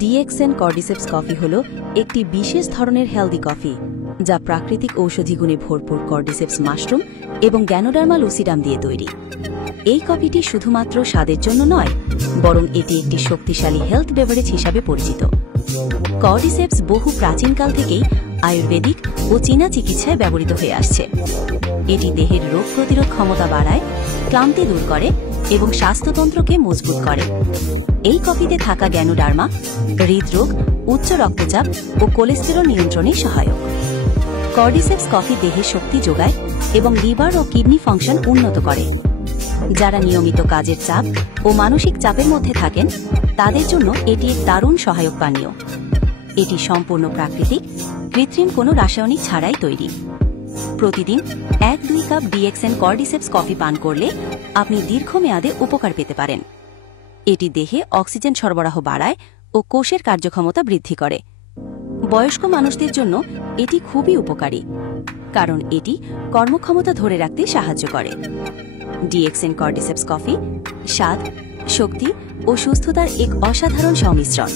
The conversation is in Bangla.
ডিএক্সএন কর্ডিসেপস কফি হল একটি বিশেষ ধরনের হেলদি কফি যা প্রাকৃতিক ঔষধি গুণে ভরপুর কর্ডিসেপস মাশরুম এবং গ্যানোডার্মা লুসিডাম দিয়ে তৈরি। এই কফিটি শুধুমাত্র স্বাদের জন্য নয়, বরং এটি একটি শক্তিশালী হেলথ বেভারেজ হিসাবে পরিচিত। কর্ডিসেপস বহু প্রাচীনকাল থেকেই আয়ুর্বেদিক ও চীনা চিকিৎসায় ব্যবহৃত হয়ে আসছে। এটি দেহের রোগ প্রতিরোধ ক্ষমতা বাড়ায়, ক্লান্তি দূর করে এবং স্বাস্থ্যতন্ত্রকে মজবুত করে। এই কফিতে থাকা গ্যানোডার্মা হৃদরোগ, উচ্চ রক্তচাপ ও কোলেস্টেরল নিয়ন্ত্রণে সহায়ক। কর্ডিসেপস কফি দেহে শক্তি যোগায় এবং লিভার ও কিডনি ফাংশন উন্নত করে। যারা নিয়মিত কাজের চাপ ও মানসিক চাপের মধ্যে থাকেন তাদের জন্য এটি এক দারুণ সহায়ক পানীয়। এটি সম্পূর্ণ প্রাকৃতিক, কৃত্রিম কোনো রাসায়নিক ছাড়াই তৈরি। প্রতিদিন 1-2 কাপ ডিএক্সএন কর্ডিসেপস কফি পান করলে আপনি দীর্ঘমেয়াদে উপকার পেতে পারেন। এটি দেহে অক্সিজেন সরবরাহ বাড়ায় ও কোষের কার্যক্ষমতা বৃদ্ধি করে। বয়স্ক মানুষদের জন্য এটি খুবই উপকারী, কারণ এটি কর্মক্ষমতা ধরে রাখতে সাহায্য করে। ডিএক্সএন কর্ডিসেপস কফি স্বাদ, শক্তি ও সুস্থতার এক অসাধারণ সংমিশ্রণ।